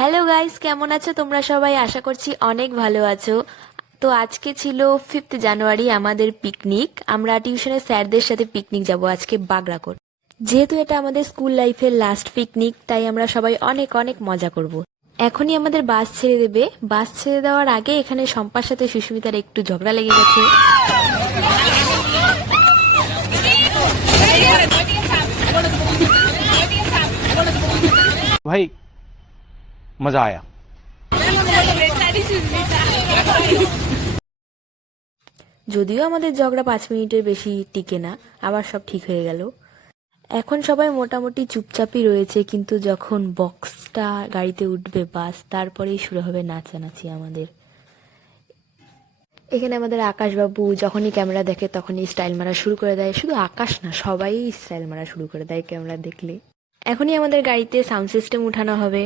Hello guys, কেমন আছো তোমরা সবাই? আশা করছি অনেক ভালো আছো। তো আজকে ছিল 5th জানুয়ারি, আমাদের পিকনিক। আমরা টিউশনের স্যারদের সাথে পিকনিক যাব আজকে বাগরাকোট। যেহেতু এটা আমাদের স্কুল লাইফের লাস্ট পিকনিক, তাই আমরা সবাই অনেক অনেক মজা করব। এখনই আমাদের বাস ছেড়ে দেবে। বাস ছেড়ে দেওয়ার আগে এখানে শম্পার সাথে সুস্মিতার একটু ঝগড়া লেগে গেছে। भाई मजा आया। যদিও আমাদের ঝগড়া 5 মিনিটের বেশি টিকে না, আবার সব ঠিক হয়ে গেল। এখন সবাই মোটামুটি চুপচাপই রয়েছে, কিন্তু যখন বক্সটা গাড়িতে উঠবে বাস, তারপরেই শুরু হবে নাচানাচি আমাদের। এখানে আমাদের আকাশবাবু যখনই ক্যামেরা দেখে তখনই স্টাইল মারা শুরু করে দেয়। শুধু আকাশ না, সবাই স্টাইল মারা শুরু করে দেয় ক্যামেরা দেখলে। এখনই আমাদের গাড়িতে সাউন্ড সিস্টেম উঠানো হবে,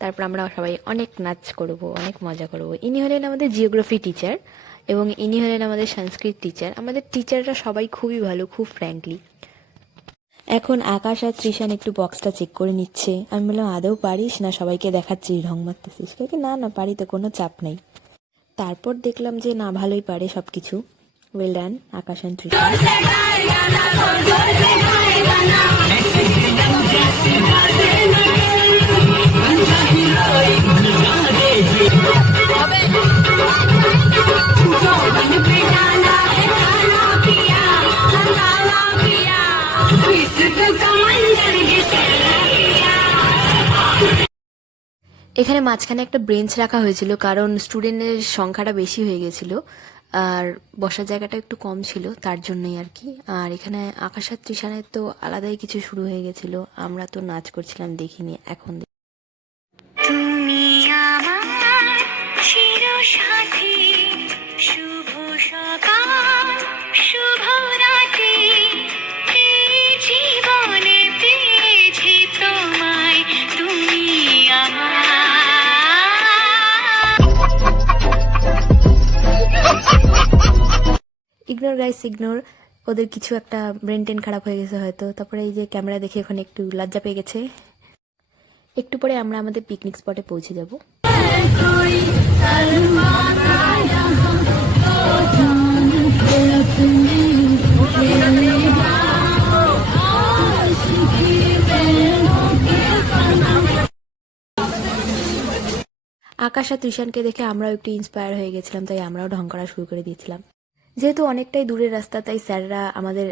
তারপর আমরা সবাই অনেক নাচ করব, অনেক মজা করব। ইনি হলেন আমাদের জিওগ্রাফি টিচার এবং ইনি হলেন আমাদের সংস্কৃত টিচার। আমাদের টিচাররা সবাই খুবই ভালো, খুব ফ্র্যাঙ্কলি। এখন আকাশ আর ত্রিশান একটু বক্সটা চেক করে নিচ্ছে। আমি বললাম, আদৌ পারিস না? সবাইকে দেখাচ্ছিস, ঢং মারতেছিস। না না, পারি তো, কোনো চাপ নেই। তারপর দেখলাম যে না, ভালোই পারে সবকিছু। Well done Akash and Trishan. এখানে মাঝখানে একটা বেঞ্চ রাখা হয়েছিল, কারণ স্টুডেন্টের সংখ্যাটা বেশি হয়ে গেছিল আর বসার জায়গাটা একটু কম ছিল, তার জন্যই আর কি। আর এখানে আকাশ আর ত্রিশানের তো আলাদাই কিছু শুরু হয়ে গেছিল। আমরা তো নাচ করছিলাম, দেখিনি। এখন তুমি আমার চিরসাথী, শুভ সকাল শুভ রাত্রি, এই জীবনে পেয়েছি তোমায়, তুমি আমার। Ignore guys, ignore. ওদের কিছু একটা ব্রেন টেন খারাপ হয়ে গেছে হয়তো। তারপরে এই যে ক্যামেরা দেখে ওখানে একটু লজ্জা পেয়ে গেছে। একটু পরে আমরা আমাদের পিকনিক স্পটে পৌঁছে যাব। আকাশ আর ত্রিশানকে দেখে আমরাও একটু ইন্সপায়ার হয়ে গেছিলাম, তাই আমরাও ঢং করা শুরু করে দিয়েছিলাম। যেহেতু অনেকটাই দূরের রাস্তা, তাই স্যাররা আমাদের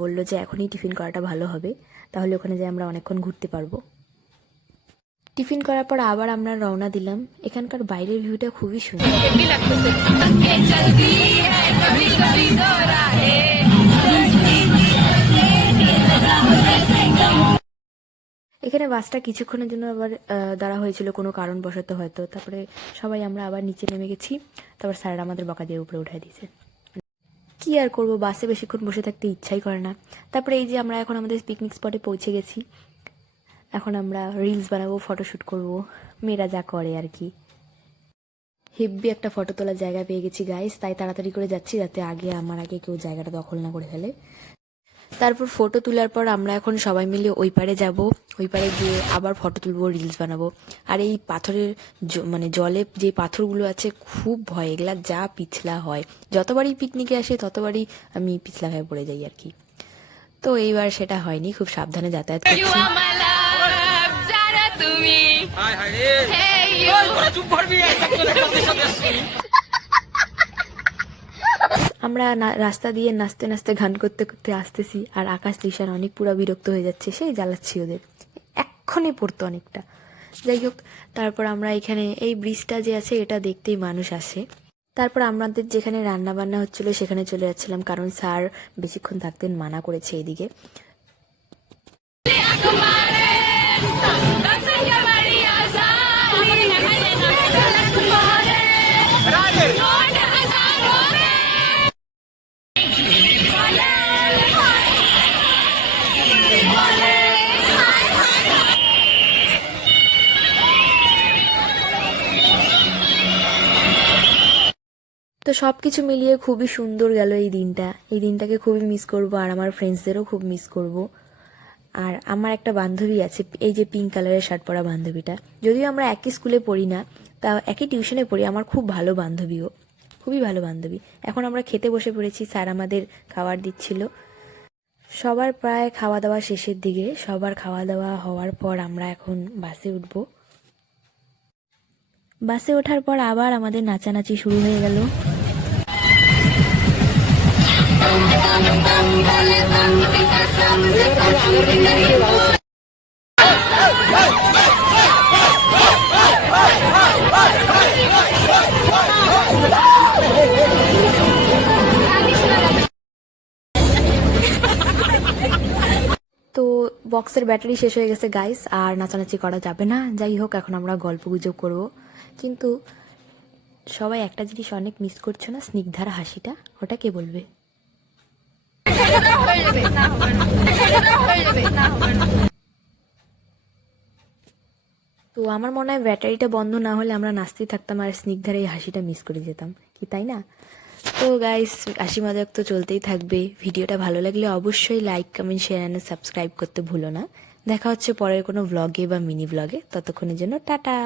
বলল যে এখনই টিফিন করাটা ভালো হবে, তাহলে ওখানে যেয়ে আমরা অনেকক্ষণ ঘুরতে পারবো। টিফিন করার পর আবার আমরা রওনা দিলাম। এখানকার বাইরের ভিউটা খুবই সুন্দর। এখানে বাসটা কিছুক্ষণের জন্য আবার দাঁড়া হয়েছিল কোনো কারণবশত হয়তো। তারপরে সবাই আমরা আবার নিচে নেমে গেছি। তারপর স্যাররা আমাদের বকা দিয়ে উপরে উঠাই দিয়েছে। কি আর করবো, বাসে বেশিক্ষণ বসে থাকতে ইচ্ছাই করে না। তারপরে এই যে আমরা এখন আমাদের পিকনিক স্পটে পৌঁছে গেছি। এখন আমরা রিলস বানাবো, ফটোশ্যুট করব, মেয়েরা যা করে আর কি। হেব্বি একটা ফটো তোলার জায়গা পেয়ে গেছি গাইস, তাই তাড়াতাড়ি করে যাচ্ছি যাতে আমার আগে কেউ জায়গাটা দখল না করে ফেলে। তারপর ফটো তোলার পর আমরা এখন সবাই মিলে ওই পারে যাব। ওই পারে গিয়ে আবার ফটো তুলবো, রিলস বানাবো। আর এই পাথরের মানে জলে যে পাথরগুলো আছে, খুব ভয়। এগুলা যা পিছলা হয়, যতবারই পিকনিকে আসে ততবারই আমি পিছলা হয়ে পড়ে যাই আর কি। তো এইবার সেটা হয়নি, খুব সাবধানে যাতায়াত করছি। আমরা রাস্তা দিয়ে নাচতে নাচতে গান করতে করতে আসতেছি, আর আকাশ ত্রিশান অনেক পুরো বিরক্ত হয়ে যাচ্ছে। সেই জ্বালাচ্ছি ওদের, এক্ষণে পড়তো অনেকটা। যাই হোক, তারপর আমরা এখানে এই ব্রিজটা যে আছে, এটা দেখতেই মানুষ আসে। তারপর আমাদের যেখানে রান্না বান্না হচ্ছিল সেখানে চলে যাচ্ছিলাম, কারণ স্যার বেশিক্ষণ থাকতেন মানা করেছে এইদিকে। তো সব কিছু মিলিয়ে খুবই সুন্দর গেল এই দিনটা। এই দিনটাকে খুবই মিস করব, আর আমার ফ্রেন্ডসদেরও খুব মিস করব। আর আমার একটা বান্ধবী আছে, এই যে পিঙ্ক কালারের শার্ট পরা বান্ধবীটা, যদিও আমরা একই স্কুলে পড়ি না, তা একই টিউশনে পড়ি, আমার খুব ভালো বান্ধবীও, খুবই ভালো বান্ধবী। এখন আমরা খেতে বসে পড়েছি, স্যার আমাদের খাবার দিচ্ছিল। সবার প্রায় খাওয়া দাওয়া শেষের দিকে, সবার খাওয়া দাওয়া হওয়ার পর আমরা এখন বাসে উঠব। বাসে ওঠার পর আবার আমাদের নাচানাচি শুরু হয়ে গেল। তো বক্সের ব্যাটারি শেষ হয়ে গেছে গাইস, আর নাচানাচি করা যাবে না। যাই হোক, এখন আমরা গল্প গুজব করবো। কিন্তু সবাই একটা জিনিস অনেক মিস করছো না, স্নিগ্ধার হাসিটা, ওটা কে বলবে? তো আমার মনে হয় ব্যাটারিটা বন্ধ না হলে আমরা নাচতেই থাকতাম আর স্নিগ্ধার এই হাসিটা মিস করে যেতাম, কি তাই না? তো গাইস, হাসি মজাক তো চলতেই থাকবে। ভিডিওটা ভালো লাগলে অবশ্যই like, comment, share and subscribe করতে ভুলো না। দেখা হচ্ছে পরের কোনো ভ্লগে বা মিনি ভ্লগে। ততক্ষণের জন্য টাটা।